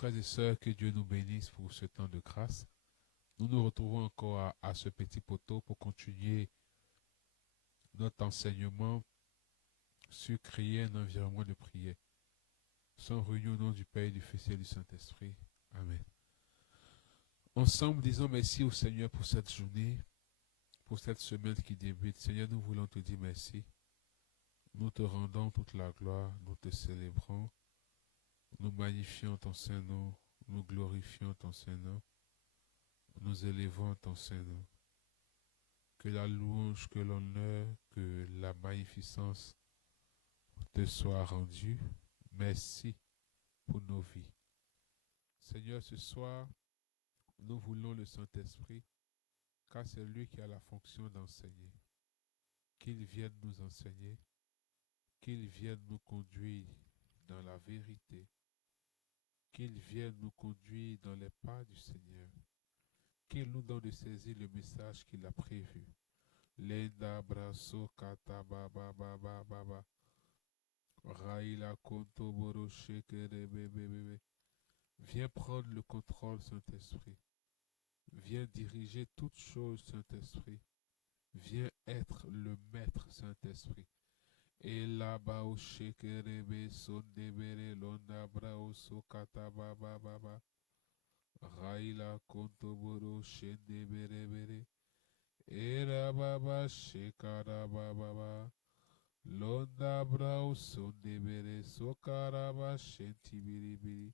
frères et sœurs, que Dieu nous bénisse pour ce temps de grâce. Nous nous retrouvons encore à ce petit poteau pour continuer notre enseignement sur créer un environnement de prière. Sans réunion au nom du Père, du Fils et du Saint-Esprit. Amen. Ensemble, disons merci au Seigneur pour cette journée, pour cette semaine qui débute. Seigneur, nous voulons te dire merci. Nous te rendons toute la gloire, nous te célébrons, nous magnifions ton Saint-Nom, nous glorifions ton Saint-Nom, nous élevons ton Saint-Nom. Que la louange, que l'honneur, que la magnificence te soit rendue. Merci pour nos vies. Seigneur, ce soir, nous voulons le Saint-Esprit, car c'est lui qui a la fonction d'enseigner. Qu'il vienne nous enseigner, qu'il vienne nous conduire dans la vérité, qu'il vienne nous conduire dans les pas du Seigneur, qu'il nous donne de saisir le message qu'il a prévu. Lenda brasso kata baba baba baba. Raïla konto boro shekere bébé. Viens prendre le contrôle, Saint-Esprit. Viens diriger toutes choses, Saint-Esprit. Viens être le maître, Saint-Esprit. Et là-bas au shekerebe sondebere londa brao sokata baba baba. Raïla kontoboro shendebere bere. Era baba shekara baba. Londa brao sondebere sokara ba shentibiribiri.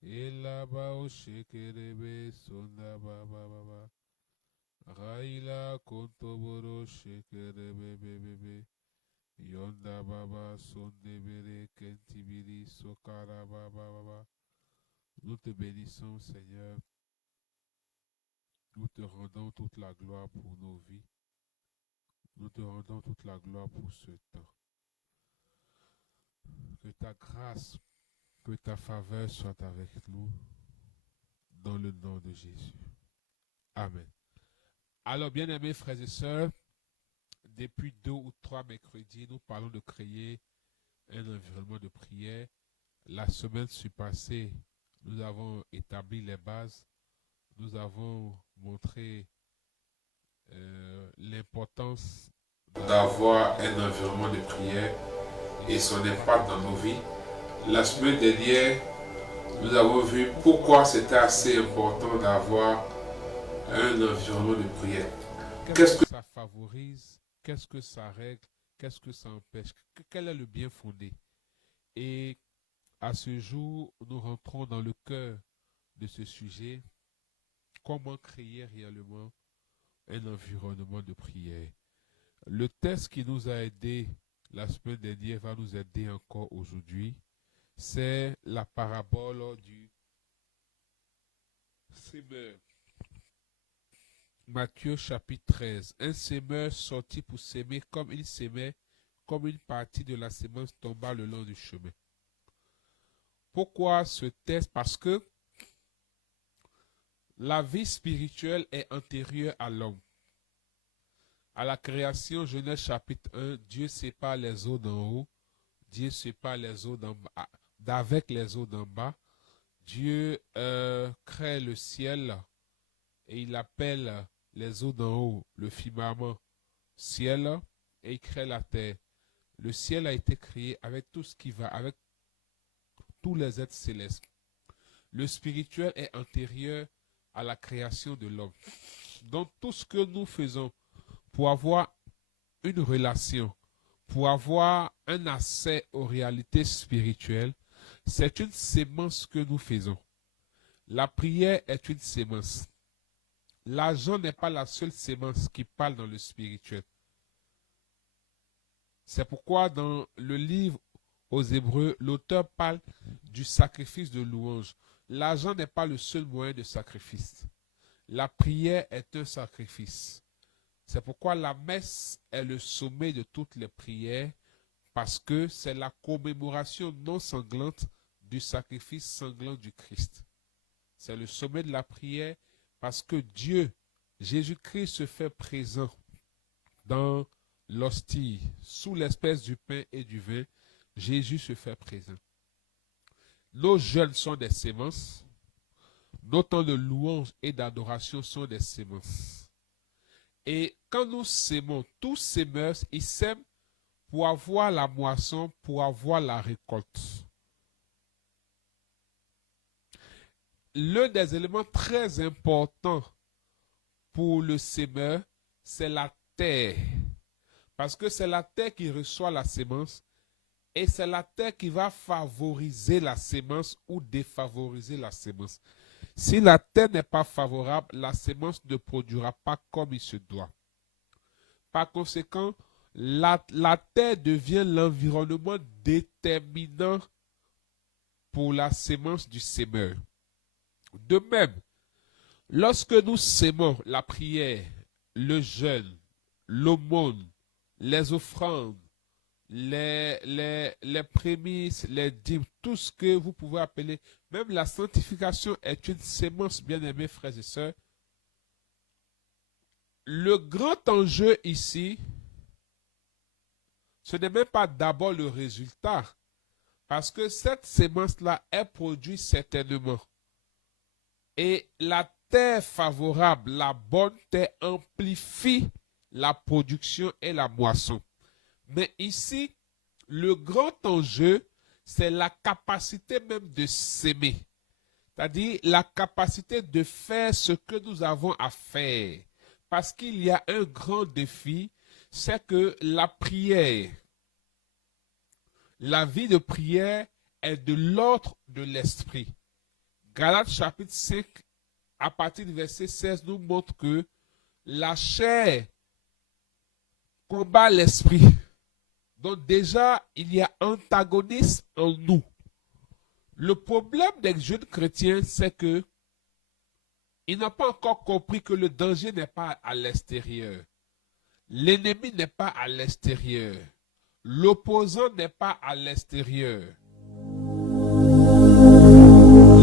Et là-bas au shekerebe sonda baba baba. Raïla kontoboro shekerebe bebe. Yonda baba sondebere kentibiri sokara baba baba. Nous te bénissons, Seigneur. Nous te rendons toute la gloire pour nos vies. Nous te rendons toute la gloire pour ce temps. Que ta grâce, que ta faveur soit avec nous dans le nom de Jésus. Amen. Alors, bien-aimés frères et sœurs, depuis 2 ou 3 mercredis, nous parlons de créer un environnement de prière. La semaine passée, nous avons établi les bases. Nous avons montré l'importance d'avoir un environnement de prière et son impact dans nos vies. La semaine dernière, nous avons vu pourquoi c'était assez important d'avoir un environnement de prière. Qu'est-ce que ça favorise? Qu'est-ce que ça règle? Qu'est-ce que ça empêche? Quel est le bien fondé? Et à ce jour, nous rentrons dans le cœur de ce sujet. Comment créer réellement un environnement de prière? Le texte qui nous a aidé la semaine dernière va nous aider encore aujourd'hui. C'est la parabole du sémeur. Matthieu chapitre 13. Un sémeur sortit pour s'aimer comme il s'aimait, comme une partie de la sémence tomba le long du chemin. Pourquoi ce texte? Parce que la vie spirituelle est antérieure à l'homme. À la création, Genèse chapitre 1, Dieu sépare les eaux d'en haut, Dieu sépare les eaux d'en bas, d'avec les eaux d'en bas. Dieu crée le ciel et il appelle les eaux d'en haut le firmament ciel et il crée la terre. Le ciel a été créé avec tout ce qui va, avec tous les êtres célestes. Le spirituel est antérieur à la création de l'homme. Donc tout ce que nous faisons pour avoir une relation, pour avoir un accès aux réalités spirituelles, c'est une sémence que nous faisons. La prière est une sémence. L'argent n'est pas la seule sémence qui parle dans le spirituel. C'est pourquoi dans le livre aux Hébreux, l'auteur parle du sacrifice de louange. L'argent n'est pas le seul moyen de sacrifice. La prière est un sacrifice. C'est pourquoi la messe est le sommet de toutes les prières, parce que c'est la commémoration non sanglante du sacrifice sanglant du Christ. C'est le sommet de la prière parce que Dieu, Jésus-Christ, se fait présent dans l'hostie, sous l'espèce du pain et du vin. Jésus se fait présent. nos jeûnes sont des semences, nos temps de louange et d'adoration sont des semences. Et quand nous sémons, tous sémeurs, ils sèment pour avoir la moisson, pour avoir la récolte. L'un des éléments très importants pour le sémeur, c'est la terre. Parce que c'est la terre qui reçoit la sémence et c'est la terre qui va favoriser la sémence ou défavoriser la sémence. Si la terre n'est pas favorable, la sémence ne produira pas comme il se doit. Par conséquent, la terre devient l'environnement déterminant pour la sémence du sémeur. De même, lorsque nous sémons la prière, le jeûne, l'aumône, les offrandes, les prémices, les dîmes, tout ce que vous pouvez appeler, même la sanctification est une sémence, bien-aimés frères et sœurs. Le grand enjeu ici, ce n'est même pas d'abord le résultat, parce que cette sémence-là, elle produit certainement. Et la terre favorable, la bonne terre, amplifie la production et la moisson. Mais ici, le grand enjeu, c'est la capacité même de s'aimer. C'est-à-dire la capacité de faire ce que nous avons à faire. Parce qu'il y a un grand défi, c'est que la prière, la vie de prière est de l'ordre de l'esprit. Galates chapitre 5, à partir du verset 16, nous montre que la chair combat l'esprit. Donc déjà, il y a antagonisme en nous. Le problème des jeunes chrétiens, c'est que ils n'ont pas encore compris que le danger n'est pas à l'extérieur. L'ennemi n'est pas à l'extérieur. L'opposant n'est pas à l'extérieur.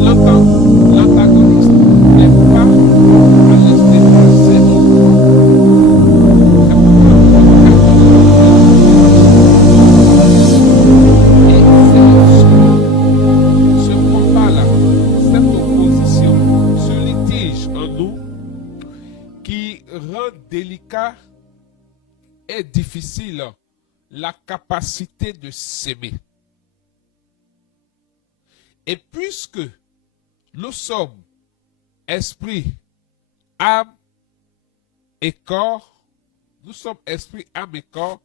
L'antagoniste n'est pas à l'extérieur, c'est en nous. Ce combat-là, cette opposition, ce litige en nous qui rend délicat et difficile la capacité de s'aimer. Et puisque nous sommes esprit, âme et corps, nous sommes esprit, âme et corps,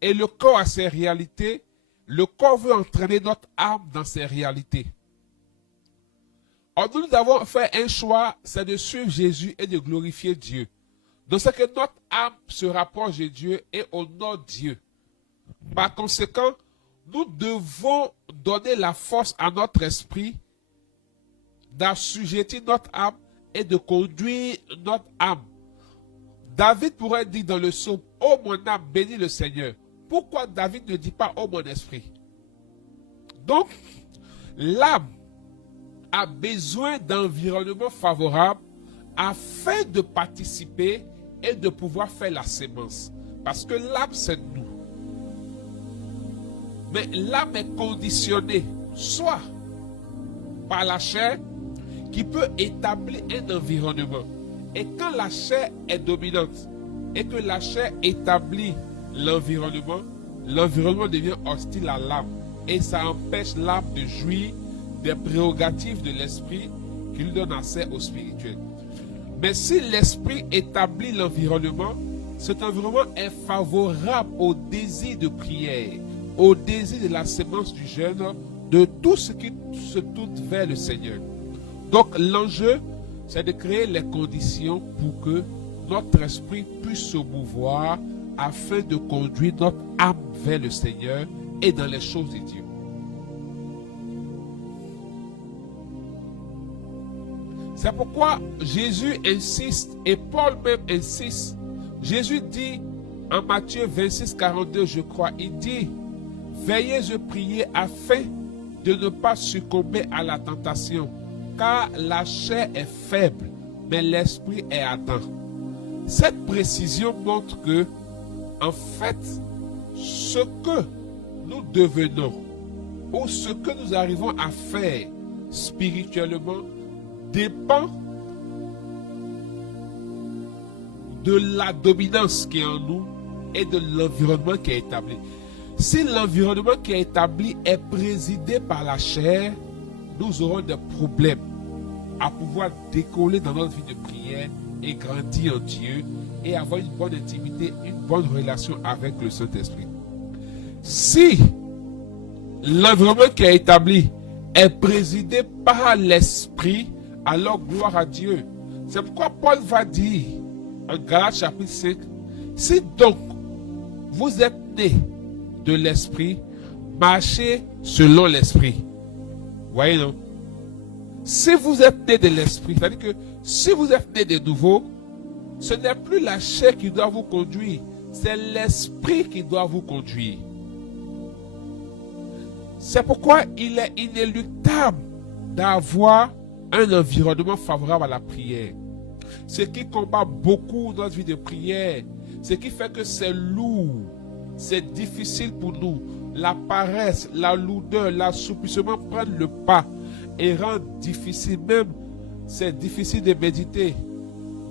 et le corps a ses réalités, le corps veut entraîner notre âme dans ses réalités. Or, nous avons fait un choix, c'est de suivre Jésus et de glorifier Dieu. Donc, c'est que notre âme se rapproche de Dieu et honore Dieu. Par conséquent, nous devons donner la force à notre esprit d'assujettir notre âme et de conduire notre âme. David pourrait dire dans le psaume, « Oh mon âme, bénis le Seigneur ». Pourquoi David ne dit pas « Oh mon esprit » ? Donc, l'âme a besoin d'environnement favorable afin de participer et de pouvoir faire la sémence. Parce que l'âme, c'est nous. Mais l'âme est conditionnée soit par la chair qui peut établir un environnement. Et quand la chair est dominante et que la chair établit l'environnement, l'environnement devient hostile à l'âme. Et ça empêche l'âme de jouir des prérogatives de l'esprit qui lui donne accès au spirituel. Mais si l'esprit établit l'environnement, cet environnement est favorable au désir de prière, au désir de la sémence du jeûne, de tout ce qui se tourne vers le Seigneur. Donc l'enjeu, c'est de créer les conditions pour que notre esprit puisse se mouvoir afin de conduire notre âme vers le Seigneur et dans les choses de Dieu. C'est pourquoi Jésus insiste et Paul même insiste. Jésus dit en Matthieu 26, 42, je crois, il dit « Veillez et priez afin de ne pas succomber à la tentation, car la chair est faible, mais l'esprit est ardent. » Cette précision montre que, en fait, ce que nous devenons où ce que nous arrivons à faire spirituellement dépend de la dominance qui est en nous et de l'environnement qui est établi. Si l'environnement qui est établi est présidé par la chair, nous aurons des problèmes à pouvoir décoller dans notre vie de prière et grandir en Dieu et avoir une bonne intimité, une bonne relation avec le Saint-Esprit. Si l'environnement qui est établi est présidé par l'Esprit, alors gloire à Dieu. C'est pourquoi Paul va dire en Galates chapitre 5, si donc vous êtes nés de l'Esprit, marchez selon l'Esprit. Voyez, non? Si vous êtes nés de l'Esprit, c'est-à-dire que si vous êtes nés de nouveau, ce n'est plus la chair qui doit vous conduire, c'est l'Esprit qui doit vous conduire. C'est pourquoi il est inéluctable d'avoir un environnement favorable à la prière. Ce qui combat beaucoup notre vie de prière, ce qui fait que c'est lourd, c'est difficile pour nous. La paresse, la lourdeur, l'assouplissement prennent le pas et rendent difficile même, c'est difficile de méditer,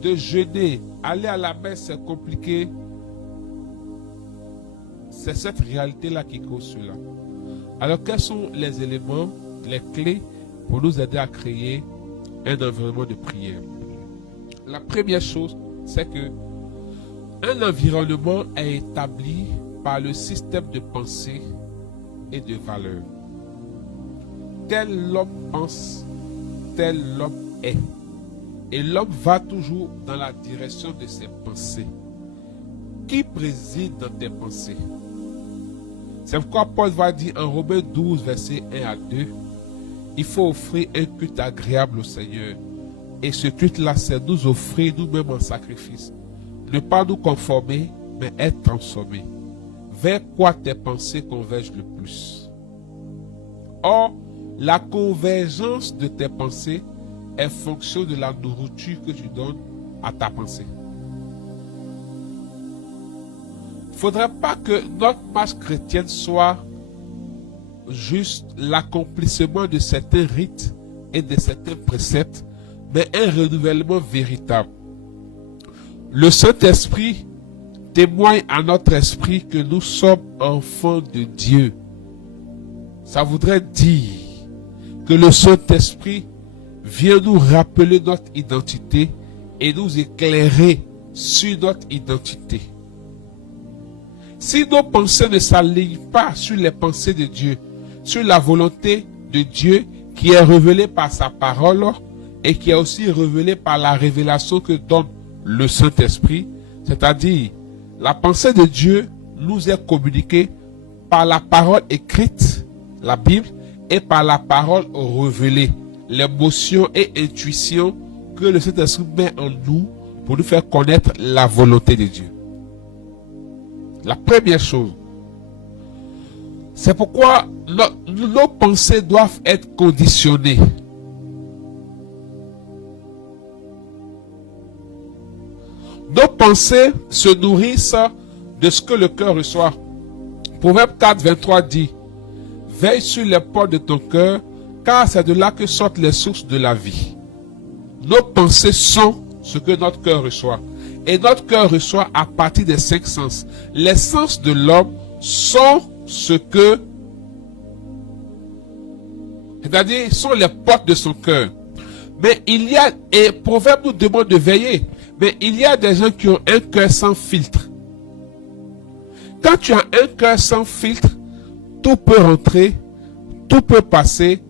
de jeûner, aller à la messe, c'est compliqué. C'est cette réalité-là qui cause cela. Alors, quels sont les éléments, les clés pour nous aider à créer un environnement de prière? La première chose, c'est que un environnement est établi par le système de pensée et de valeurs. Tel l'homme pense, tel l'homme est. Et l'homme va toujours dans la direction de ses pensées. Qui préside dans tes pensées? C'est pourquoi Paul va dire en Romains 12, versets 1 à 2, il faut offrir un culte agréable au Seigneur. Et ce culte-là, c'est nous offrir nous-mêmes en sacrifice. Ne pas nous conformer, mais être transformés. Vers quoi tes pensées convergent le plus? Or, la convergence de tes pensées est fonction de la nourriture que tu donnes à ta pensée. Il ne faudrait pas que notre marche chrétienne soit juste l'accomplissement de certains rites et de certains préceptes, mais un renouvellement véritable. Le Saint-Esprit témoigne à notre esprit que nous sommes enfants de Dieu. Ça voudrait dire que le Saint-Esprit vient nous rappeler notre identité et nous éclairer sur notre identité. Si nos pensées ne s'alignent pas sur les pensées de Dieu, sur la volonté de Dieu qui est révélée par sa parole et qui est aussi révélée par la révélation que donne le Saint-Esprit, c'est-à-dire la pensée de Dieu nous est communiquée par la parole écrite, la Bible, et par la parole révélée, l'émotion et intuition que le Saint-Esprit met en nous pour nous faire connaître la volonté de Dieu. La première chose, c'est pourquoi nos pensées doivent être conditionnées. Nos pensées se nourrissent de ce que le cœur reçoit. Proverbe 4, 23 dit, « Veille sur les portes de ton cœur, car c'est de là que sortent les sources de la vie. » Nos pensées sont ce que notre cœur reçoit. Et notre cœur reçoit à partir des 5 sens. Les sens de l'homme sont ce que, c'est-à-dire, sont les portes de son cœur. Mais il y a, et Proverbe nous demande de veiller, mais il y a des gens qui ont un cœur sans filtre. Quand tu as un cœur sans filtre, tout peut rentrer, tout peut passer,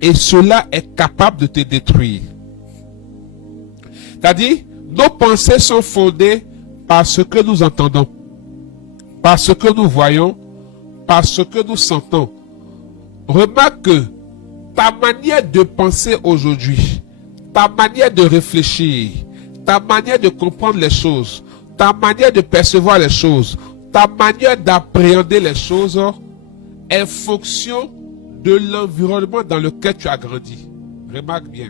et cela est capable de te détruire. C'est-à-dire, nos pensées sont fondées par ce que nous entendons, par ce que nous voyons, par ce que nous sentons. Remarque que ta manière de penser aujourd'hui, ta manière de réfléchir, ta manière de comprendre les choses, ta manière de percevoir les choses, ta manière d'appréhender les choses est fonction de l'environnement dans lequel tu as grandi. Remarque bien.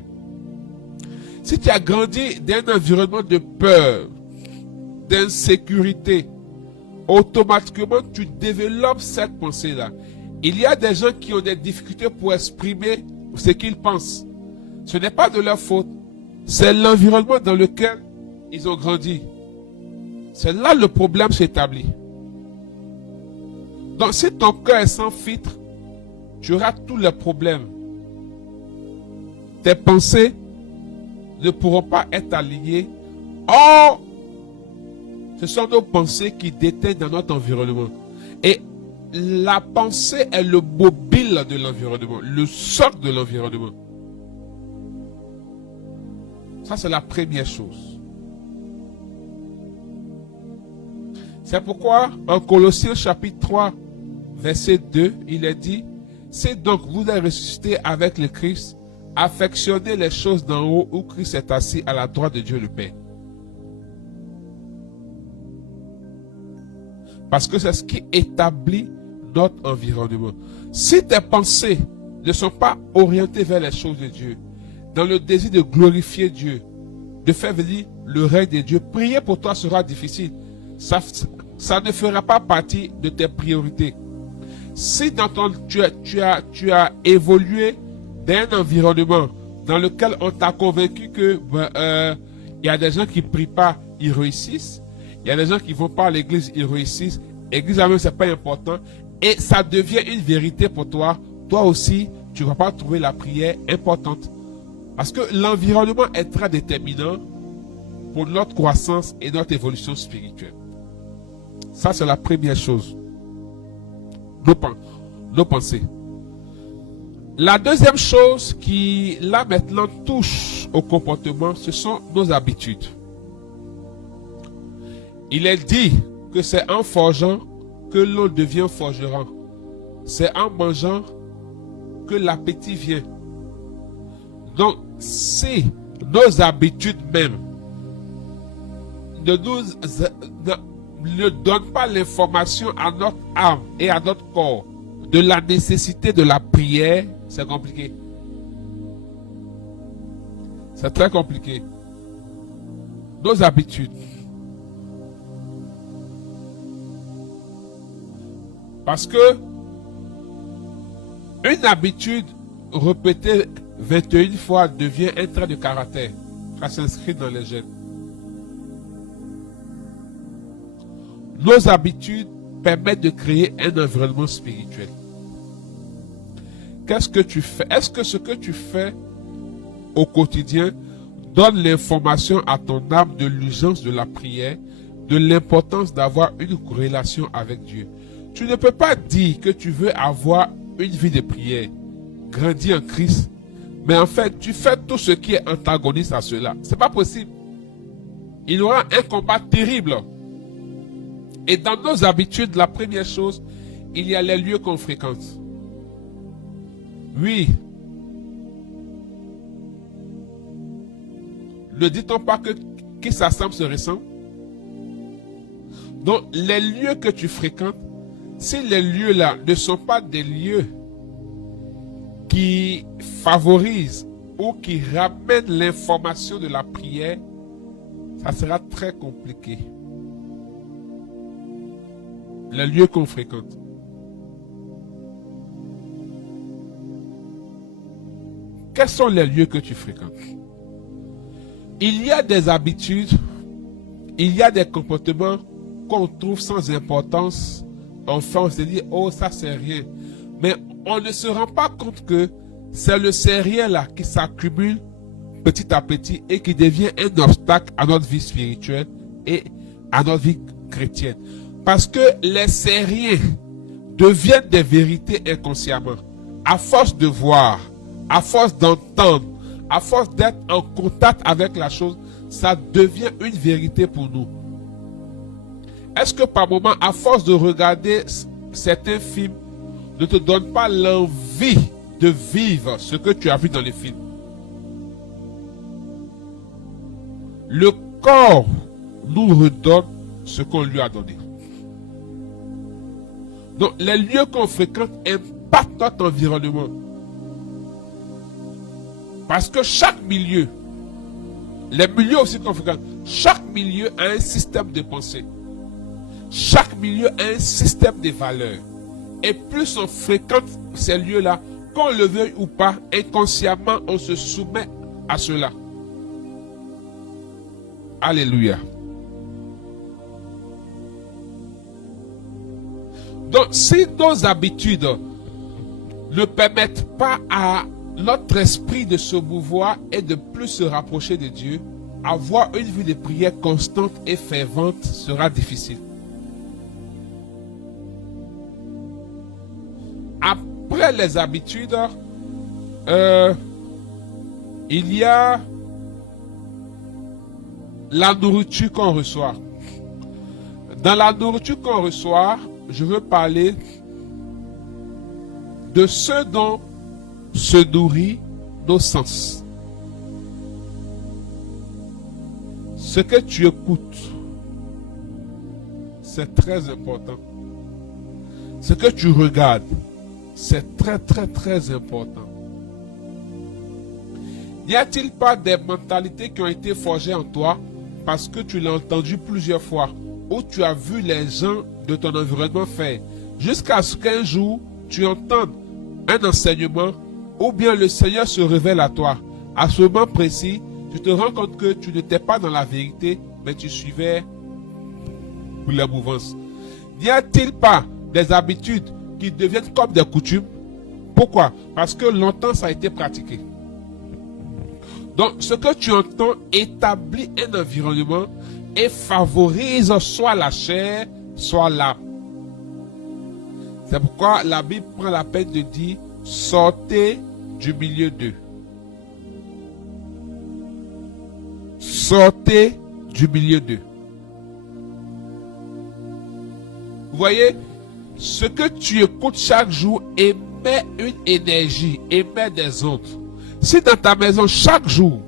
Si tu as grandi dans un environnement de peur, d'insécurité, automatiquement tu développes cette pensée-là. Il y a des gens qui ont des difficultés pour exprimer ce qu'ils pensent. Ce n'est pas de leur faute. C'est l'environnement dans lequel ils ont grandi. C'est là le problème s'établit. Donc si ton cœur est sans filtre, tu auras tous les problèmes. Tes pensées ne pourront pas être alignées. Or, ce sont nos pensées qui déteignent dans notre environnement. Et la pensée est le mobile de l'environnement, le socle de l'environnement. Ça, c'est la première chose. C'est pourquoi, en Colossiens chapitre 3, verset 2, il est dit, « C'est donc vous avez ressuscité avec le Christ, affectionnez les choses d'en haut où Christ est assis à la droite de Dieu le Père. » Parce que c'est ce qui établit notre environnement. Si tes pensées ne sont pas orientées vers les choses de Dieu, dans le désir de glorifier Dieu, de faire venir le règne de Dieu, prier pour toi sera difficile. Ça ne fera pas partie de tes priorités. Si dans tu as évolué dans un environnement dans lequel on t'a convaincu que il y a des gens qui prient pas, ils réussissent. Il y a des gens qui vont pas à l'église, ils réussissent. L'église même c'est pas important. Et ça devient une vérité pour toi. Toi aussi, tu vas pas trouver la prière importante. Parce que l'environnement est très déterminant pour notre croissance et notre évolution spirituelle. Ça, c'est la première chose. Nos pensées. La deuxième chose qui, là maintenant, touche au comportement, ce sont nos habitudes. Il est dit que c'est en forgeant que l'on devient forgeron. C'est en mangeant que l'appétit vient. Donc, si nos habitudes même ne donnent pas l'information à notre âme et à notre corps de la nécessité de la prière, c'est compliqué. C'est très compliqué. Nos habitudes. Parce que une habitude répétée 21 fois devient un trait de caractère. Ça s'inscrit dans les gènes. Nos habitudes permettent de créer un environnement spirituel. Qu'est-ce que tu fais? Est-ce que ce que tu fais au quotidien donne l'information à ton âme de l'urgence de la prière, de l'importance d'avoir une relation avec Dieu? Tu ne peux pas dire que tu veux avoir une vie de prière, grandir en Christ, mais en fait, tu fais tout ce qui est antagoniste à cela. C'est pas possible. Il y aura un combat terrible. Et dans nos habitudes, la première chose, il y a les lieux qu'on fréquente. Oui. Ne dit-on pas que qui s'assemble se ressemble? Donc, les lieux que tu fréquentes, si les lieux-là ne sont pas des lieux qui favorisent ou qui ramènent l'information de la prière, ça sera très compliqué. Les lieux qu'on fréquente. Quels sont les lieux que tu fréquentes? Il y a des habitudes, il y a des comportements qu'on trouve sans importance. Enfin, on se dit, oh, ça c'est rien. Mais on ne se rend pas compte que c'est le c'est rien là qui s'accumule petit à petit et qui devient un obstacle à notre vie spirituelle et à notre vie chrétienne. Parce que les c'est rien deviennent des vérités inconsciemment. À force de voir, à force d'entendre, à force d'être en contact avec la chose, ça devient une vérité pour nous. Est-ce que par moment, à force de regarder certains films, ne te donne pas l'envie de vivre ce que tu as vu dans les films? Le corps nous redonne ce qu'on lui a donné. Donc, les lieux qu'on fréquente impactent notre environnement. Parce que chaque milieu, les milieux aussi qu'on fréquente, chaque milieu a un système de pensée. Chaque milieu a un système de valeurs. Et plus on fréquente ces lieux-là, qu'on le veuille ou pas, inconsciemment, on se soumet à cela. Alléluia. Donc, si nos habitudes ne permettent pas à notre esprit de se mouvoir et de plus se rapprocher de Dieu, avoir une vie de prière constante et fervente sera difficile. Après les habitudes, il y a la nourriture qu'on reçoit. Dans la nourriture qu'on reçoit, je veux parler de ce dont se nourrit nos sens. Ce que tu écoutes, c'est très important. Ce que tu regardes, c'est très important. N'y a-t-il pas des mentalités qui ont été forgées en toi parce que tu l'as entendu plusieurs fois ou tu as vu les gens de ton environnement faire, jusqu'à ce qu'un jour tu entendes un enseignement ou bien le Seigneur se révèle à toi. À ce moment précis, tu te rends compte que tu n'étais pas dans la vérité, mais tu suivais la mouvance. N'y a-t-il pas des habitudes qui deviennent comme des coutumes? Pourquoi? Parce que longtemps ça a été pratiqué. Donc, ce que tu entends établit un environnement et favorise soit la chair, soit l'âme. C'est pourquoi la Bible prend la peine de dire « Sortez du milieu d'eux ». Sortez du milieu d'eux. Vous voyez, ce que tu écoutes chaque jour émet une énergie, émet des ondes. Si dans ta maison, chaque jour,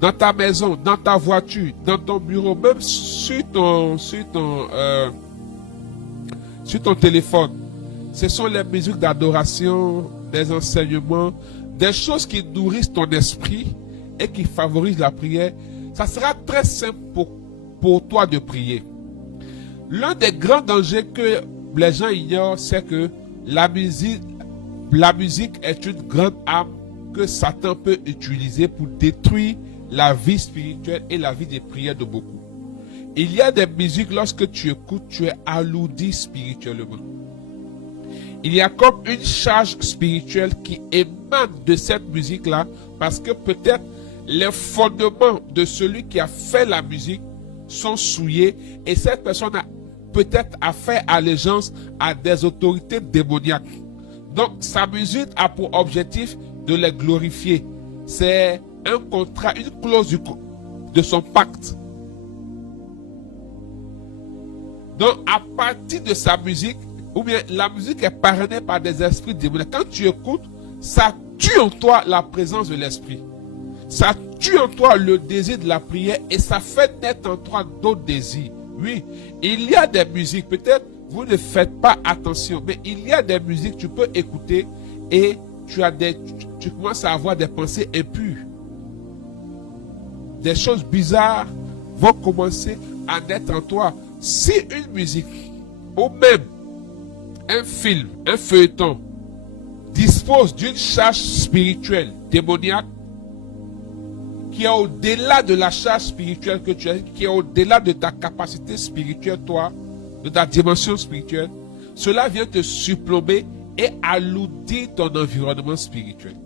dans ta maison, dans ta voiture, dans ton bureau, même sur ton téléphone, ce sont les musiques d'adoration, des enseignements, des choses qui nourrissent ton esprit et qui favorisent la prière, ça sera très simple pour toi de prier. L'un des grands dangers que les gens ignorent, c'est que la musique est une grande arme que Satan peut utiliser pour détruire la vie spirituelle et la vie de prière de beaucoup. Il y a des musiques, lorsque tu écoutes, tu es alourdi spirituellement. Il y a comme une charge spirituelle qui émane de cette musique-là, parce que peut-être les fondements de celui qui a fait la musique sont souillés et cette personne a peut-être fait allégeance à des autorités démoniaques. Donc sa musique a pour objectif de les glorifier. C'est un contrat, une clause de son pacte. Donc à partir de sa musique, ou bien la musique est parrainée par des esprits démoniaques. Quand tu écoutes, ça tue en toi la présence de l'esprit. Ça tue en toi le désir de la prière et ça fait naître en toi d'autres désirs. Oui, il y a des musiques, peut-être vous ne faites pas attention, mais il y a des musiques que tu peux écouter et tu commences à avoir des pensées impures. Des choses bizarres vont commencer à naître en toi. Si une musique ou même un film, un feuilleton dispose d'une charge spirituelle démoniaque qui est au-delà de la charge spirituelle que tu as, qui est au-delà de ta capacité spirituelle, toi, de ta dimension spirituelle, cela vient te surplomber et alourdir ton environnement spirituel.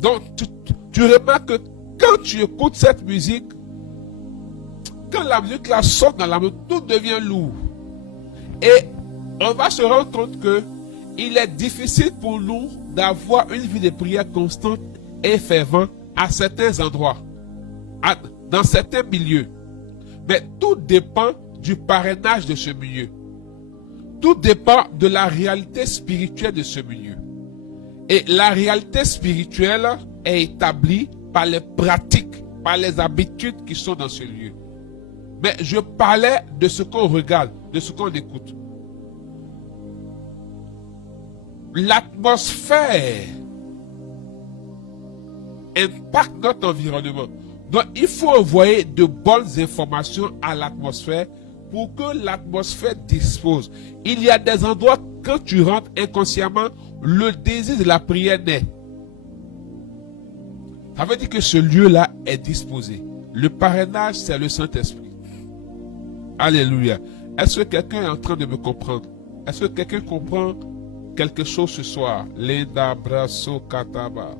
Donc, tu remarques que quand tu écoutes cette musique, quand la musique la sort dans la main, tout devient lourd. Et on va se rendre compte que il est difficile pour nous d'avoir une vie de prière constante et fervente à certains endroits, dans certains milieux. Mais tout dépend du parrainage de ce milieu. Tout dépend de la réalité spirituelle de ce milieu. Et la réalité spirituelle est établie par les pratiques, par les habitudes qui sont dans ce lieu. Mais je parlais de ce qu'on regarde, de ce qu'on écoute. L'atmosphère impacte notre environnement. Donc, il faut envoyer de bonnes informations à l'atmosphère pour que l'atmosphère dispose. Il y a des endroits, quand tu rentres inconsciemment, le désir de la prière naît. Ça veut dire que ce lieu-là est disposé. Le parrainage, c'est le Saint-Esprit. Alléluia. Est-ce que quelqu'un est en train de me comprendre? Est-ce que quelqu'un comprend quelque chose ce soir? Lenda brasso kataba.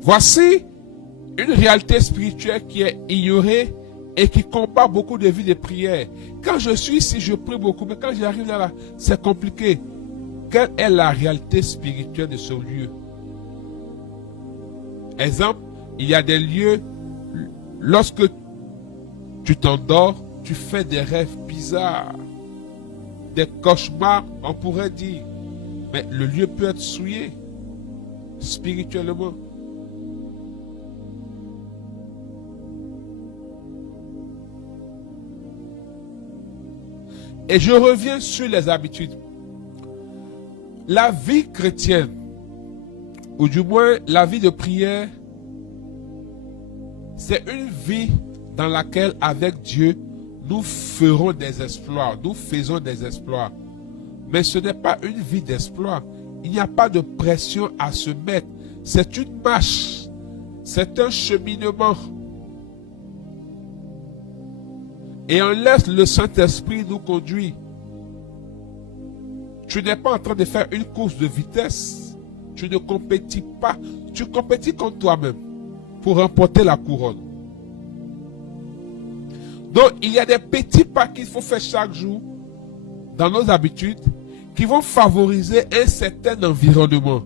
Voici une réalité spirituelle qui est ignorée et qui combat beaucoup de vies de prière. Quand je suis ici, je prie beaucoup, mais quand j'arrive là, c'est compliqué. Quelle est la réalité spirituelle de ce lieu? Exemple, il y a des lieux, lorsque tu t'endors, tu fais des rêves bizarres, des cauchemars, on pourrait dire. Mais le lieu peut être souillé spirituellement. Et je reviens sur les habitudes. La vie chrétienne, ou du moins la vie de prière, c'est une vie dans laquelle, avec Dieu, nous ferons des exploits, nous faisons des exploits. Mais ce n'est pas une vie d'exploit. Il n'y a pas de pression à se mettre. C'est une marche. C'est un cheminement. Et on laisse le Saint-Esprit nous conduire. Tu n'es pas en train de faire une course de vitesse. Tu ne compétis pas. Tu compétis contre toi-même pour remporter la couronne. Donc, il y a des petits pas qu'il faut faire chaque jour dans nos habitudes qui vont favoriser un certain environnement.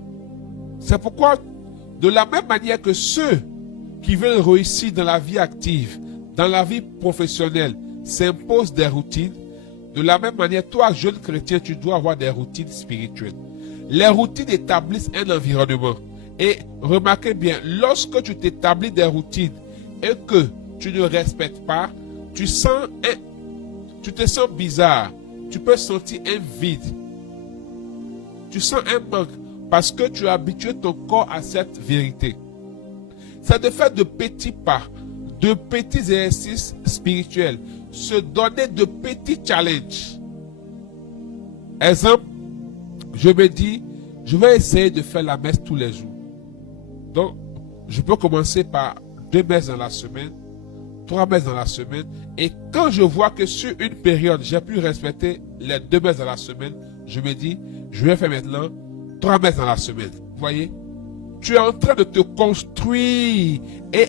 C'est pourquoi, de la même manière que ceux qui veulent réussir dans la vie active, dans la vie professionnelle, s'imposent des routines, de la même manière, toi, jeune chrétien, tu dois avoir des routines spirituelles. Les routines établissent un environnement. Et remarquez bien, lorsque tu t'établis des routines et que tu ne respectes pas, tu te sens bizarre. Tu peux sentir un vide. Tu sens un manque parce que tu as habitué ton corps à cette vérité. Ça te fait de petits pas, de petits exercices spirituels, se donner de petits challenges. Exemple, je me dis, je vais essayer de faire la messe tous les jours. Donc, je peux commencer par 2 messes dans la semaine, 3 messes dans la semaine. Et quand je vois que sur une période, j'ai pu respecter les 2 messes dans la semaine, je me dis, je vais faire maintenant 3 messes dans la semaine. Vous voyez? Tu es en train de te construire et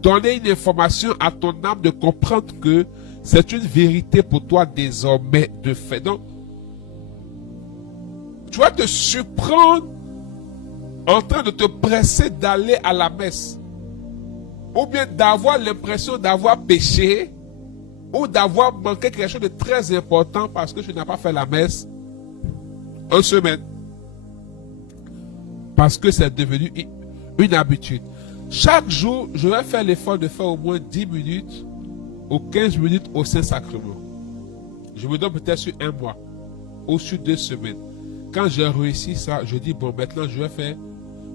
donner une information à ton âme de comprendre que c'est une vérité pour toi désormais de fait. Donc, tu vas te surprendre en train de te presser d'aller à la messe. Ou bien d'avoir l'impression d'avoir péché. Ou d'avoir manqué quelque chose de très important parce que tu n'as pas fait la messe en semaine. Parce que c'est devenu une habitude. Chaque jour, je vais faire l'effort de faire au moins 10 minutes ou 15 minutes au Saint-Sacrement. Je me donne peut-être sur 1 mois ou sur 2 semaines. Quand j'ai réussi ça, je dis, bon, maintenant je vais faire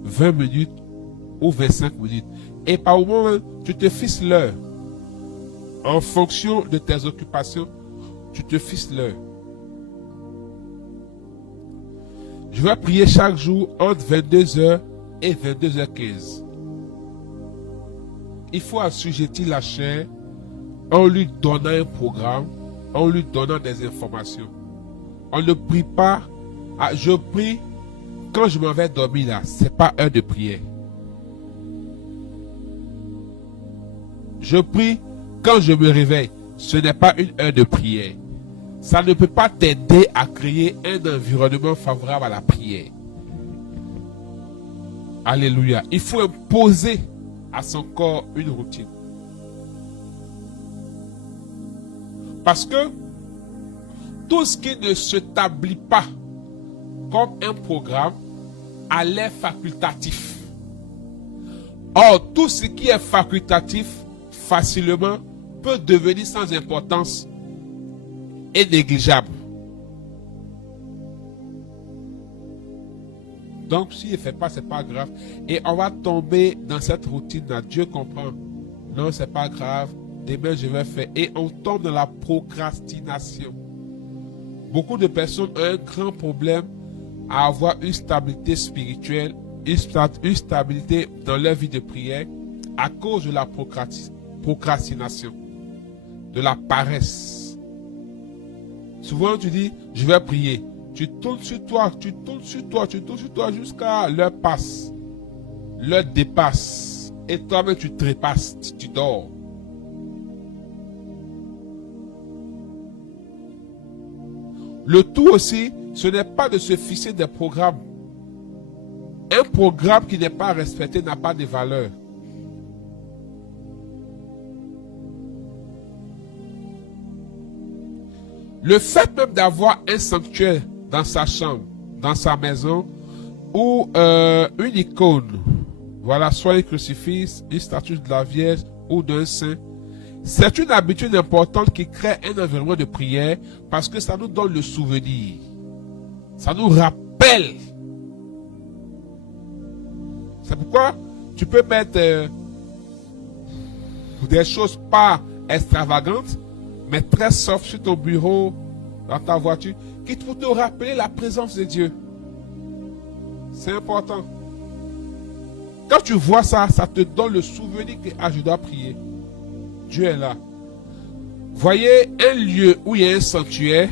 20 minutes ou 25 minutes. Et par moment, tu te fixes l'heure. En fonction de tes occupations, tu te fixes l'heure. Je vais prier chaque jour entre 22h et 22h15. Il faut assujettir la chair en lui donnant un programme, en lui donnant des informations. On ne prie pas. Je prie quand je m'en vais dormir là. Ce n'est pas heure de prière. Je prie quand je me réveille. Ce n'est pas une heure de prière. Ça ne peut pas t'aider à créer un environnement favorable à la prière. Alléluia. Il faut imposer à son corps une routine. Parce que tout ce qui ne s'établit pas comme un programme a l'air facultatif. Or, tout ce qui est facultatif, facilement, peut devenir sans importance et négligeable. Donc, s'il ne fait pas, c'est pas grave. Et on va tomber dans cette routine-là. Dieu comprend. Non, c'est pas grave. Demain, je vais faire. Et on tombe dans la procrastination. beaucoup de personnes ont un grand problème à avoir une stabilité spirituelle, une stabilité dans leur vie de prière à cause de la procrastination, de la paresse. Souvent tu dis, je vais prier. Tu tournes sur toi, tu tournes sur toi, tu tournes sur toi jusqu'à l'heure passe. L'heure dépasse. Et toi-même tu trépasses, tu dors. Le tout aussi, ce n'est pas de se fixer des programmes. Un programme qui n'est pas respecté n'a pas de valeur. Le fait même d'avoir un sanctuaire dans sa chambre, dans sa maison, ou une icône, voilà, soit un crucifix, une statue de la Vierge ou d'un saint, c'est une habitude importante qui crée un environnement de prière parce que ça nous donne le souvenir. Ça nous rappelle. C'est pourquoi tu peux mettre des choses pas extravagantes, mais très soft sur ton bureau, dans ta voiture, qui vont te rappeler la présence de Dieu. C'est important. Quand tu vois ça, ça te donne le souvenir que je dois prier. Dieu est là. Voyez un lieu où il y a un sanctuaire,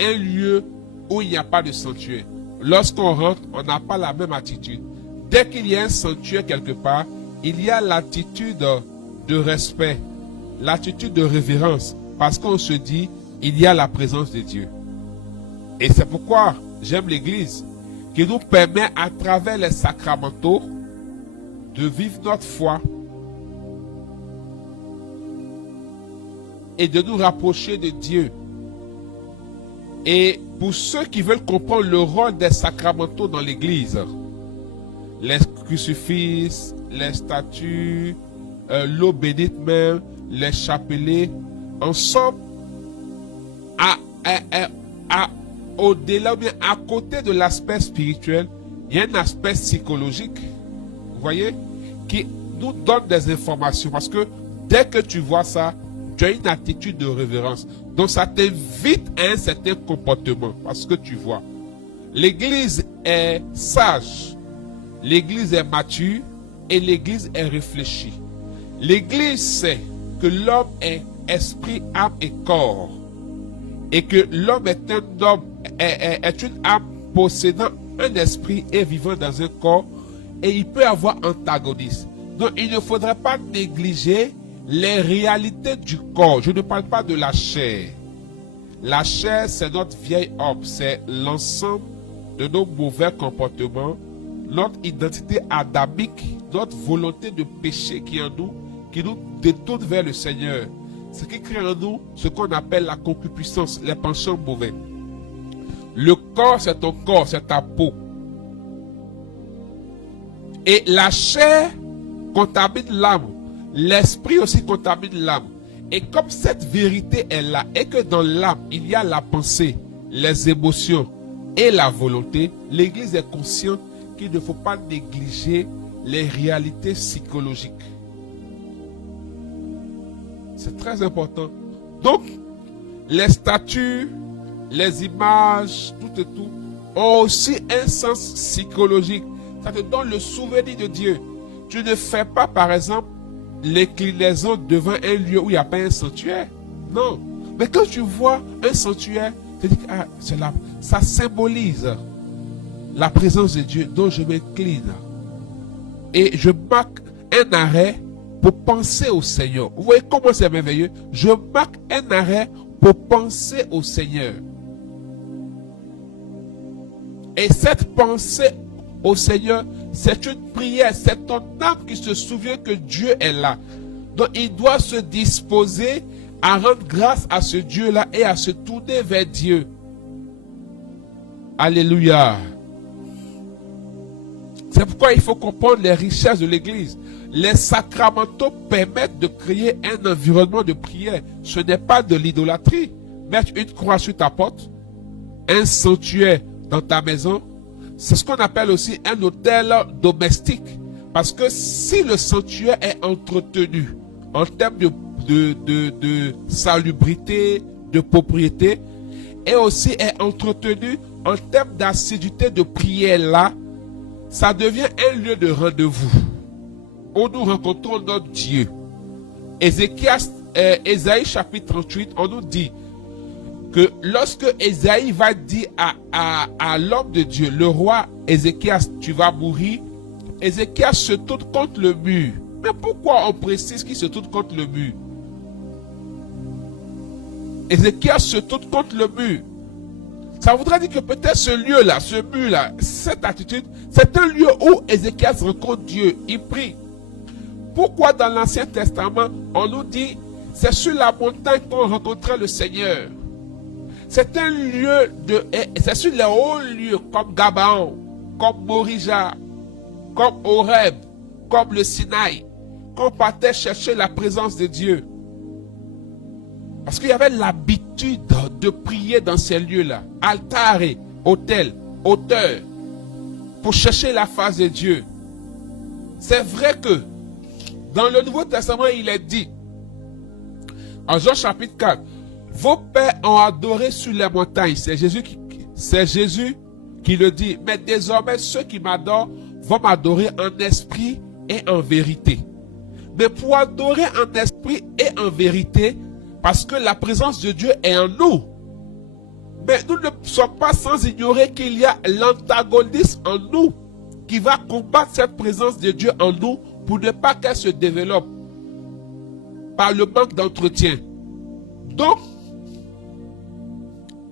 un lieu où il n'y a pas de sanctuaire. Lorsqu'on rentre, on n'a pas la même attitude. Dès qu'il y a un sanctuaire quelque part, il y a l'attitude de respect, l'attitude de révérence, parce qu'on se dit, il y a la présence de Dieu. Et c'est pourquoi j'aime l'Église, qui nous permet à travers les sacramentaux de vivre notre foi et de nous rapprocher de Dieu. Et pour ceux qui veulent comprendre le rôle des sacramentaux dans l'Église, les crucifix, les statues, l'eau bénite même, les chapelets, ensemble, au-delà, bien à côté de l'aspect spirituel, il y a un aspect psychologique, vous voyez, qui nous donne des informations. Parce que dès que tu vois ça, tu as une attitude de révérence. Donc ça t'invite à un certain comportement. Parce que tu vois, l'Église est sage, l'Église est mature et l'Église est réfléchie. L'Église sait que l'homme est esprit, âme et corps. Et que l'homme est un homme, est une âme possédant un esprit et vivant dans un corps. Et il peut avoir antagonisme. Donc il ne faudrait pas négliger les réalités du corps. Je ne parle pas de la chair. La chair, c'est notre vieil homme. C'est l'ensemble de nos mauvais comportements, notre identité adamique, notre volonté de péché qui est en nous, qui nous détourne vers le Seigneur. Ce qui crée en nous ce qu'on appelle la concupiscence, les penchants mauvais. Le corps, c'est ton corps, c'est ta peau. Et la chair contamine l'âme. L'esprit aussi contamine l'âme. Et comme cette vérité est là, et que dans l'âme, il y a la pensée, les émotions et la volonté, l'Église est consciente qu'il ne faut pas négliger les réalités psychologiques. C'est très important. Donc, les statues, les images, tout et tout, ont aussi un sens psychologique. Ça te donne le souvenir de Dieu. Tu ne fais pas, par exemple, l'inclinaison devant un lieu où il n'y a pas un sanctuaire. Non. Mais quand tu vois un sanctuaire, tu te dis que ça symbolise la présence de Dieu, dont je m'incline. Et je marque un arrêt pour penser au Seigneur. Vous voyez comment c'est merveilleux? Je marque un arrêt pour penser au Seigneur. Et cette pensée au Seigneur, c'est une prière, c'est ton âme qui se souvient que Dieu est là. Donc il doit se disposer à rendre grâce à ce Dieu-là et à se tourner vers Dieu. Alléluia. C'est pourquoi il faut comprendre les richesses de l'Église. Les sacramentaux permettent de créer un environnement de prière. Ce n'est pas de l'idolâtrie. Mettre une croix sur ta porte, un sanctuaire dans ta maison, c'est ce qu'on appelle aussi un autel domestique. Parce que si le sanctuaire est entretenu en termes de salubrité, de propriété, et aussi est entretenu en termes d'assiduité de prière là, ça devient un lieu de rendez-vous où nous rencontrons notre Dieu. Ésaïe chapitre 38, on nous dit que lorsque Ésaïe va dire à l'homme de Dieu, le roi Ézéchias, tu vas mourir, Ézéchias se tourne contre le mur. Mais pourquoi on précise qu'il se tourne contre le mur? Ézéchias se tourne contre le mur. Ça voudrait dire que peut-être ce lieu-là, ce mur-là, cette attitude, c'est un lieu où Ézéchias rencontre Dieu, il prie. Pourquoi dans l'Ancien Testament, on nous dit, c'est sur la montagne qu'on rencontrait le Seigneur. C'est un lieu c'est sur les hauts lieux comme Gabaon, comme Morija, comme Horeb, comme le Sinaï, qu'on partait chercher la présence de Dieu. Parce qu'il y avait l'habitude de prier dans ces lieux-là. Altare, autel, auteur, pour chercher la face de Dieu. C'est vrai que dans le Nouveau Testament, il est dit, en Jean chapitre 4, vos pères ont adoré sur les montagnes. C'est Jésus qui le dit. Mais désormais, ceux qui m'adorent vont m'adorer en esprit et en vérité. Mais pour adorer en esprit et en vérité, parce que la présence de Dieu est en nous. Mais nous ne sommes pas sans ignorer qu'il y a l'antagonisme en nous qui va combattre cette présence de Dieu en nous pour ne pas qu'elle se développe par le manque d'entretien. Donc,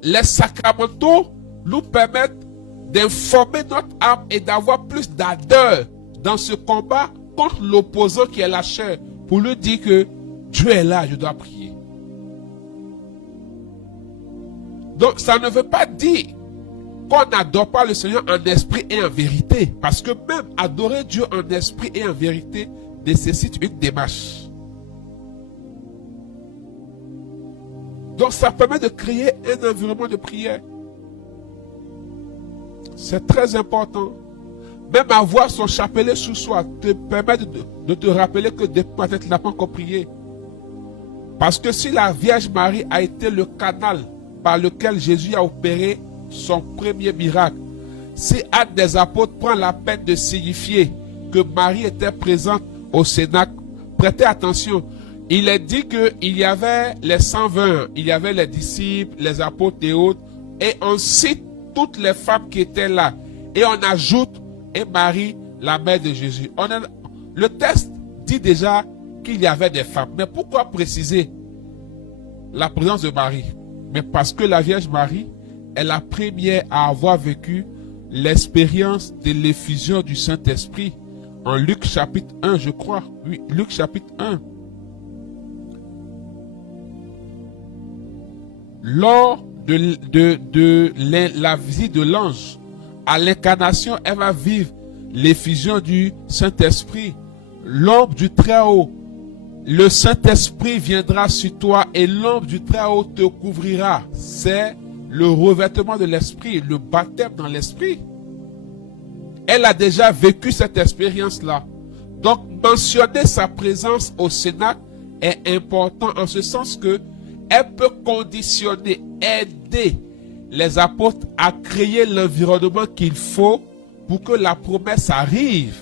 les sacramentaux nous permettent d'informer notre âme et d'avoir plus d'ardeur dans ce combat contre l'opposant qui est la chair, pour lui dire que Dieu est là, je dois prier. Donc, ça ne veut pas dire qu'on n'adore pas le Seigneur en esprit et en vérité. Parce que même adorer Dieu en esprit et en vérité nécessite une démarche. Donc, ça permet de créer un environnement de prière. C'est très important. Même avoir son chapelet sous soi te permet de te rappeler que peut-être tu n'as pas encore prié. Parce que si la Vierge Marie a été le canal par lequel Jésus a opéré son premier miracle, si Actes des Apôtres prend la peine de signifier que Marie était présente au Cénacle, prêtez attention, il est dit qu'il y avait les 120, il y avait les disciples, les apôtres et autres, et on cite toutes les femmes qui étaient là, et on ajoute et Marie, la mère de Jésus. Le texte dit déjà qu'il y avait des femmes, mais pourquoi préciser la présence de Marie? Mais parce que la Vierge Marie est la première à avoir vécu l'expérience de l'effusion du Saint-Esprit. En Luc chapitre 1, je crois. Oui, Luc chapitre 1. Lors de la visite de l'ange à l'incarnation, elle va vivre l'effusion du Saint-Esprit. L'ombre du Très-Haut. Le Saint-Esprit viendra sur toi et l'ombre du Très-Haut te couvrira. C'est le revêtement de l'Esprit, le baptême dans l'Esprit. Elle a déjà vécu cette expérience-là. Donc, mentionner sa présence au Cénacle est important en ce sens que elle peut conditionner, aider les apôtres à créer l'environnement qu'il faut pour que la promesse arrive.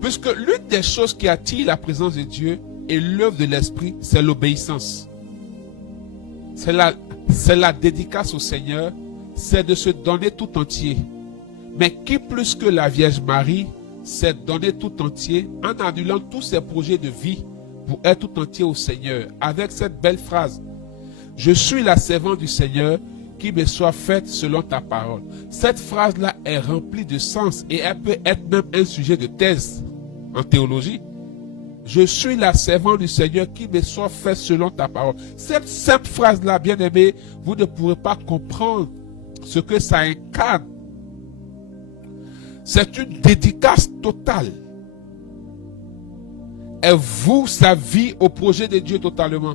Puisque l'une des choses qui attire la présence de Dieu et l'œuvre de l'Esprit, c'est l'obéissance. C'est la dédicace au Seigneur, c'est de se donner tout entier. Mais qui plus que la Vierge Marie s'est donné tout entier en annulant tous ses projets de vie pour être tout entier au Seigneur. Avec cette belle phrase, je suis la servante du Seigneur, qui me soit faite selon ta parole. Cette phrase-là est remplie de sens et elle peut être même un sujet de thèse en théologie. Je suis la servante du Seigneur, qui me soit faite selon ta parole. Cette simple phrase-là, bien aimé, vous ne pourrez pas comprendre ce que ça incarne. C'est une dédicace totale. Elle voue sa vie au projet de Dieu totalement.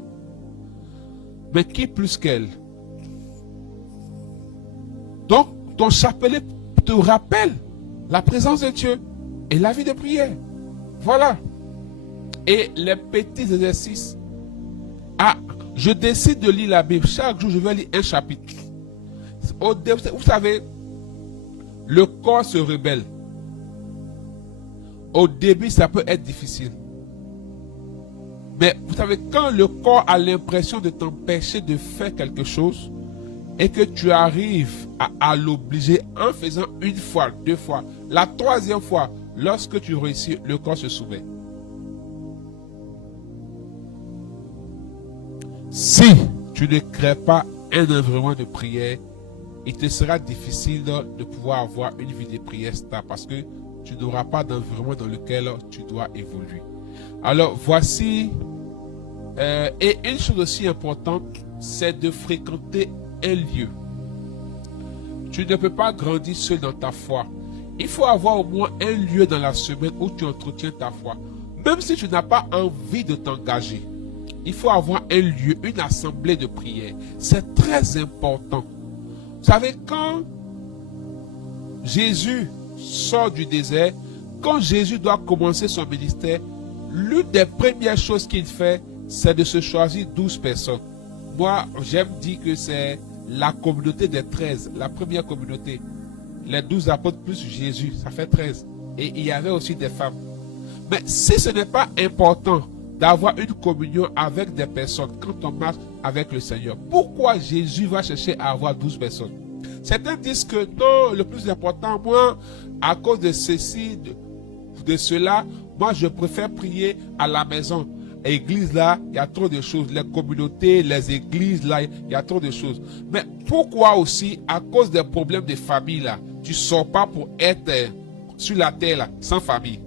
Mais qui plus qu'elle? Donc, ton chapelet te rappelle la présence de Dieu et la vie de prière. Voilà. Et les petits exercices à Je décide de lire la Bible. Chaque jour, je vais lire un chapitre. Vous savez, le corps se rebelle. Au début, ça peut être difficile. Mais vous savez, quand le corps a l'impression de t'empêcher de faire quelque chose et que tu arrives à l'obliger en faisant une fois, deux fois, la troisième fois, lorsque tu réussis, le corps se soumet. Si tu ne crées pas un environnement de prière, il te sera difficile de pouvoir avoir une vie de prière stable parce que tu n'auras pas d'environnement dans lequel tu dois évoluer. Alors voici, et une chose aussi importante, c'est de fréquenter un lieu. Tu ne peux pas grandir seul dans ta foi. Il faut avoir au moins un lieu dans la semaine où tu entretiens ta foi. Même si tu n'as pas envie de t'engager, il faut avoir un lieu, une assemblée de prière. C'est très important. Vous savez, quand Jésus sort du désert, quand Jésus doit commencer son ministère, l'une des premières choses qu'il fait, c'est de se choisir 12 personnes. Moi, j'aime dire que c'est la communauté des 13, la première communauté. Les 12 apôtres plus Jésus, ça fait 13. Et il y avait aussi des femmes. Mais si ce n'est pas important d'avoir une communion avec des personnes quand on marche avec le Seigneur, pourquoi Jésus va chercher à avoir 12 personnes? Certains disent que non, le plus important, moi, à cause de ceci, de cela, moi je préfère prier à la maison. Église là, il y a trop de choses. Les communautés, les églises là, il y a trop de choses. Mais pourquoi aussi, à cause des problèmes de famille là, tu ne sors pas pour être sur la terre là, sans famille?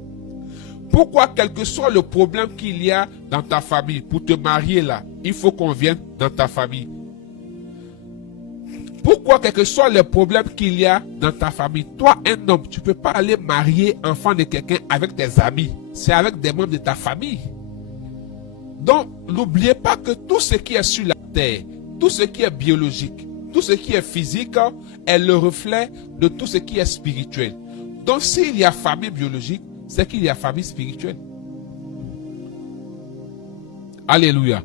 Pourquoi, quel que soit le problème qu'il y a dans ta famille, pour te marier là, il faut qu'on vienne dans ta famille? Pourquoi, quel que soit le problème qu'il y a dans ta famille, toi, un homme, tu ne peux pas aller marier enfant de quelqu'un avec tes amis. C'est avec des membres de ta famille. Donc, n'oubliez pas que tout ce qui est sur la terre, tout ce qui est biologique, tout ce qui est physique, est le reflet de tout ce qui est spirituel. Donc, s'il y a famille biologique, c'est qu'il y a famille spirituelle. Alléluia.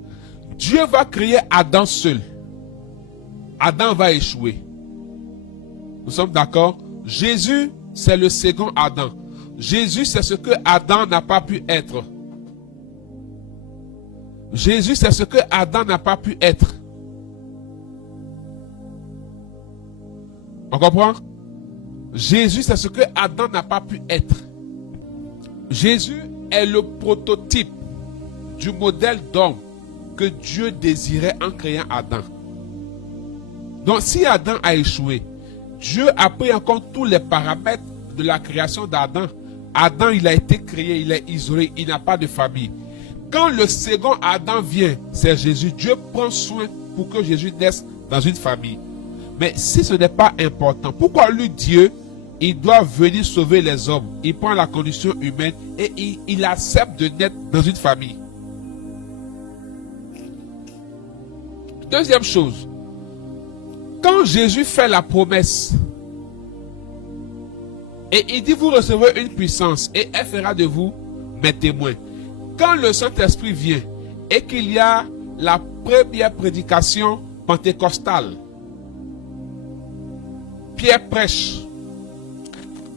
Dieu va créer Adam seul. Adam va échouer. Nous sommes d'accord? Jésus, c'est le second Adam. Jésus, c'est ce que Adam n'a pas pu être. Jésus, c'est ce que Adam n'a pas pu être. On comprend? Jésus, c'est ce que Adam n'a pas pu être. Jésus est le prototype du modèle d'homme que Dieu désirait en créant Adam. Donc, si Adam a échoué, Dieu a pris en compte tous les paramètres de la création d'Adam. Adam, il a été créé, il est isolé, il n'a pas de famille. Quand le second Adam vient, c'est Jésus. Dieu prend soin pour que Jésus naisse dans une famille. Mais si ce n'est pas important, pourquoi lui, Dieu, il doit venir sauver les hommes? Il prend la condition humaine et il accepte de naître dans une famille. Deuxième chose, quand Jésus fait la promesse et il dit vous recevrez une puissance et elle fera de vous mes témoins. Quand le Saint-Esprit vient et qu'il y a la première prédication pentecostale, Pierre prêche.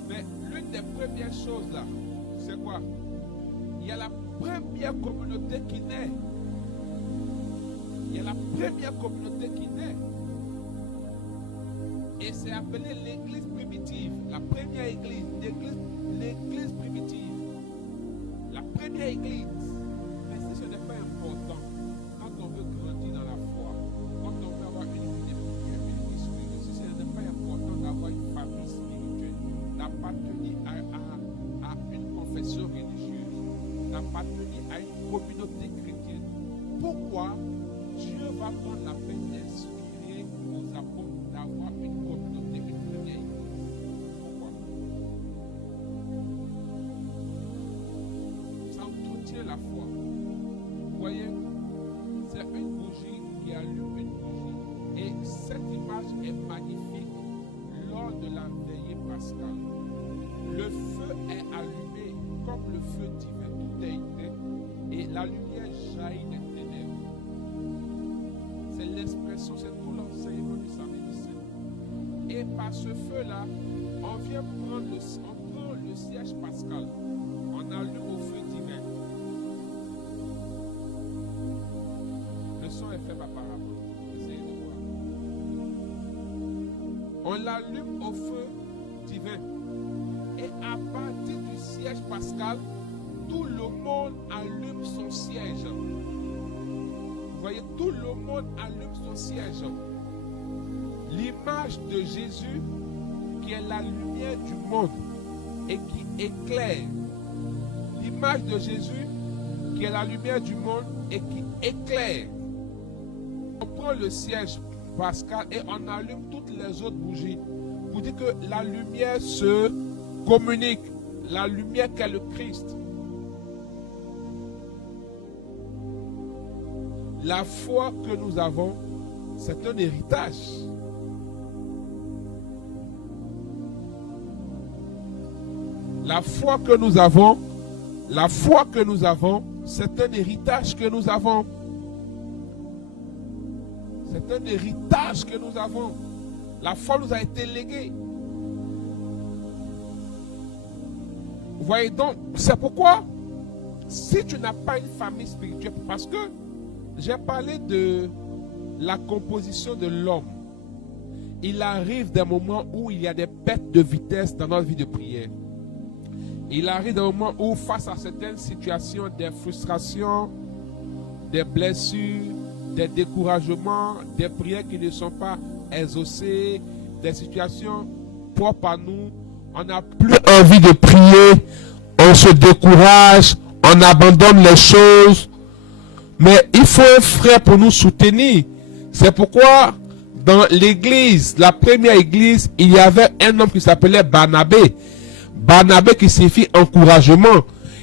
Mais l'une des premières choses là, c'est quoi? Il y a la première communauté qui naît. Il y a la première communauté qui naît. Et c'est appelé l'église primitive. La première église, l'église primitive. La première église. Mais si ce n'est pas important, quand on veut grandir dans la foi, quand on veut avoir une vie spirituelle, si ce n'est pas important d'avoir une famille spirituelle, d'appartenir à une confession religieuse, d'appartenir à une communauté chrétienne, pourquoi Dieu va prendre la peine d'inspirer aux apôtres d'avoir une communauté, une première église? Pourquoi? Ça entretient la foi. Vous voyez, c'est une bougie qui allume une bougie. Et cette image est magnifique lors de la veillée pascale. Le feu est allumé comme le feu divin, tout est éteint et la lumière jaillit des ténèbres. c'est l'expression, c'est tout l'enseignement du samedi saint. Et par ce feu-là, on vient prendre on prend le siège pascal. On allume au feu divin. Le son est faible apparemment. Essayez de voir. On l'allume au feu divin. Et à partir du siège pascal, tout le monde allume son siège. Vous voyez, tout le monde allume son siège. L'image de Jésus, qui est la lumière du monde et qui éclaire. L'image de Jésus, qui est la lumière du monde et qui éclaire. On prend le siège pascal et on allume toutes les autres bougies pour dire que la lumière se communique. La lumière qu'est le Christ. La foi que nous avons, c'est un héritage. La foi que nous avons, c'est un héritage que nous avons. C'est un héritage que nous avons. La foi nous a été léguée. Vous voyez donc, c'est pourquoi, si tu n'as pas une famille spirituelle, parce que j'ai parlé de la composition de l'homme, il arrive des moments où il y a des pertes de vitesse dans notre vie de prière. Il arrive des moments où, face à certaines situations, des frustrations, des blessures, des découragements, des prières qui ne sont pas exaucées, des situations propres à nous, on n'a plus envie de prier, on se décourage, on abandonne les choses. Mais il faut un frère pour nous soutenir. C'est pourquoi dans l'église, la première église, il y avait un homme qui s'appelait Barnabé. Barnabé qui signifie encouragement,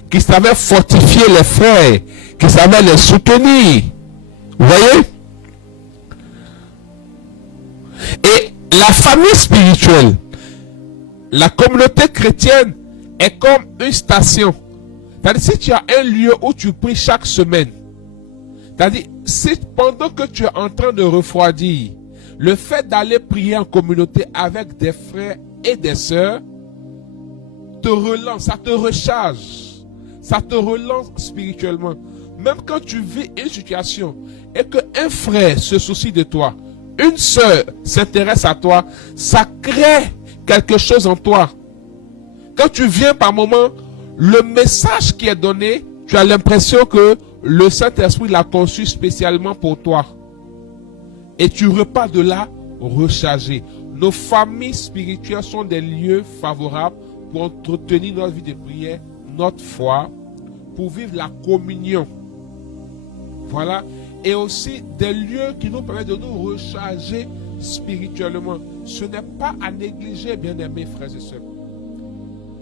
qui savait fortifier les frères, qui savait les soutenir. Vous voyez? Et la famille spirituelle, la communauté chrétienne est comme une station. C'est-à-dire, si tu as un lieu où tu pries chaque semaine, c'est-à-dire, si pendant que tu es en train de refroidir, le fait d'aller prier en communauté avec des frères et des sœurs te relance, ça te recharge, ça te relance spirituellement. Même quand tu vis une situation et qu'un frère se soucie de toi, une sœur s'intéresse à toi, ça crée quelque chose en toi. Quand tu viens par moment, le message qui est donné, tu as l'impression que le Saint-Esprit l'a conçu spécialement pour toi. Et tu repars de là rechargé. Nos familles spirituelles sont des lieux favorables pour entretenir notre vie de prière, notre foi, pour vivre la communion. Voilà. Et aussi des lieux qui nous permettent de nous recharger spirituellement. Ce n'est pas à négliger, bien-aimés frères et sœurs.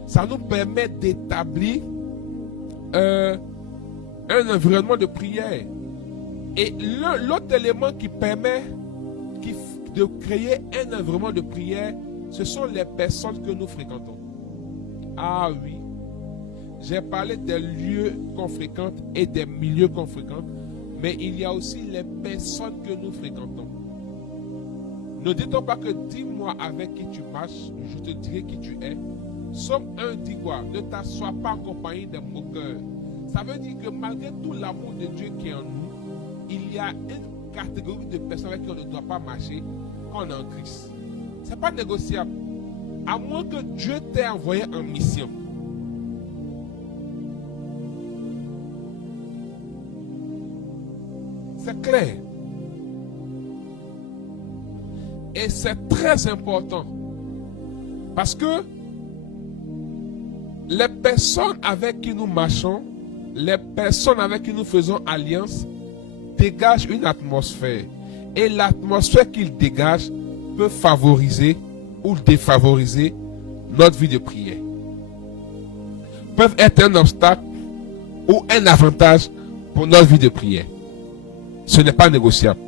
Ça nous permet d'établir un environnement de prière. Et l'autre élément qui permet de créer un environnement de prière, ce sont les personnes que nous fréquentons. Ah oui, j'ai parlé des lieux qu'on fréquente et des milieux qu'on fréquente, mais il y a aussi les personnes que nous fréquentons. Ne dit-on pas que dis-moi avec qui tu marches, je te dirai qui tu es. Somme 1 dit quoi? Ne t'assois pas en compagnie des moqueurs. Ça veut dire que malgré tout l'amour de Dieu qui est en nous, il y a une catégorie de personnes avec qui on ne doit pas marcher quand on est en Christ. Ce n'est pas négociable. À moins que Dieu t'ait envoyé en mission. C'est clair. Et c'est très important. Parce que les personnes avec qui nous marchons, les personnes avec qui nous faisons alliance, dégagent une atmosphère. Et l'atmosphère qu'ils dégagent peut favoriser ou défavoriser notre vie de prière. Peuvent être un obstacle ou un avantage pour notre vie de prière. Ce n'est pas négociable.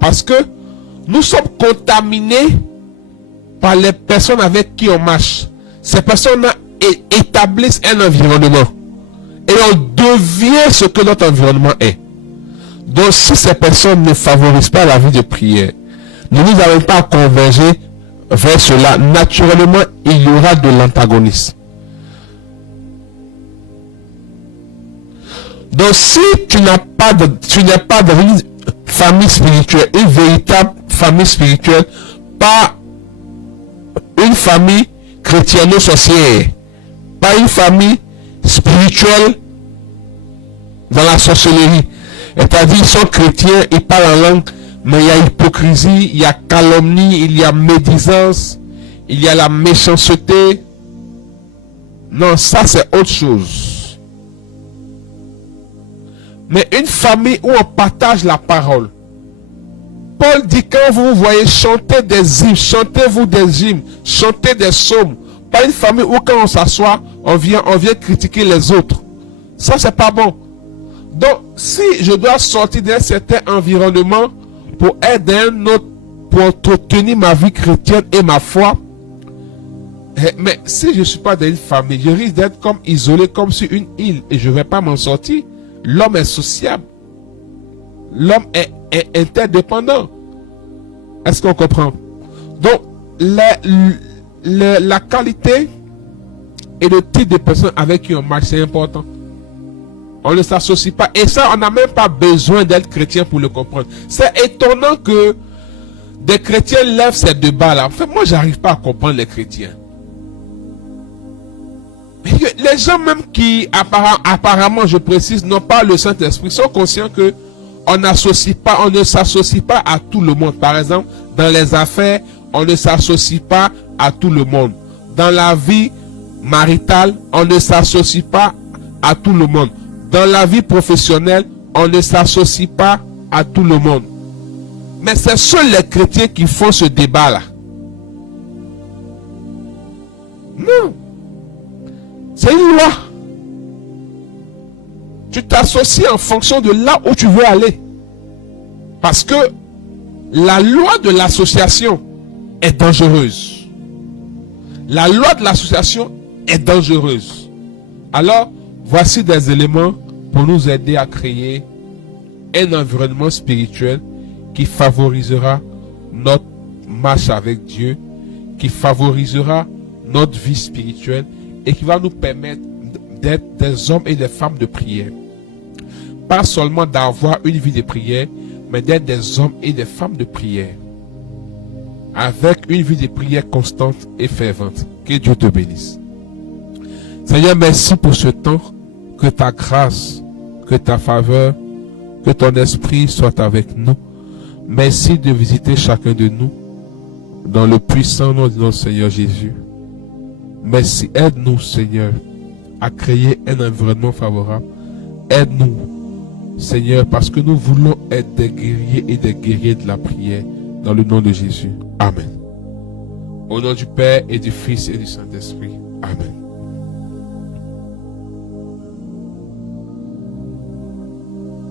Parce que nous sommes contaminés par les personnes avec qui on marche. Ces personnes établissent un environnement. Et on devient ce que notre environnement est. Donc si ces personnes ne favorisent pas la vie de prière, ne nous n'arrivons pas à converger vers cela, naturellement il y aura de l'antagonisme. Donc si tu n'es pas dans une famille spirituelle, une véritable famille spirituelle, pas une famille chrétiano-sorcière, pas une famille spirituelle dans la sorcellerie, c'est-à-dire ils sont chrétiens, ils parlent en langue, mais il y a hypocrisie, il y a calomnie, il y a médisance, il y a la méchanceté. Non, ça c'est autre chose. Mais une famille où on partage la parole. Paul dit, quand vous voyez chanter des hymnes, chantez-vous des hymnes, chantez des psaumes. Pas une famille où quand on s'assoit, on vient critiquer les autres. Ça c'est pas bon. Donc si je dois sortir d'un certain environnement pour être dans un autre, pour entretenir ma vie chrétienne et ma foi, mais si je ne suis pas dans une famille, je risque d'être comme isolé, comme sur une île, et je ne vais pas m'en sortir. L'homme est sociable. L'homme est interdépendant. Est-ce qu'on comprend? Donc, la qualité et le type de personne avec qui on marche, c'est important. On ne s'associe pas. Et ça, on n'a même pas besoin d'être chrétien pour le comprendre. C'est étonnant que des chrétiens lèvent ces débats-là. En fait, moi, j'arrive pas à comprendre les chrétiens. Les gens même qui, apparemment, je précise, n'ont pas le Saint-Esprit, sont conscients que on ne s'associe pas à tout le monde. Par exemple, dans les affaires, on ne s'associe pas à tout le monde. Dans la vie maritale, on ne s'associe pas à tout le monde. Dans la vie professionnelle, on ne s'associe pas à tout le monde. Mais c'est seuls les chrétiens qui font ce débat-là. Non. C'est une loi. Tu t'associes en fonction de là où tu veux aller. Parce que la loi de l'association est dangereuse. La loi de l'association est dangereuse. Alors, voici des éléments pour nous aider à créer un environnement spirituel qui favorisera notre marche avec Dieu, qui favorisera notre vie spirituelle et qui va nous permettre d'être des hommes et des femmes de prière. Pas seulement d'avoir une vie de prière, mais d'être des hommes et des femmes de prière. Avec une vie de prière constante et fervente. Que Dieu te bénisse. Seigneur, merci pour ce temps. Que ta grâce, que ta faveur, que ton esprit soit avec nous. Merci de visiter chacun de nous. Dans le puissant nom de notre Seigneur Jésus. Merci, aide-nous Seigneur à créer un environnement favorable. Aide-nous Seigneur parce que nous voulons être des guerriers et des guerriers de la prière dans le nom de Jésus. Amen. Au nom du Père et du Fils et du Saint-Esprit. Amen.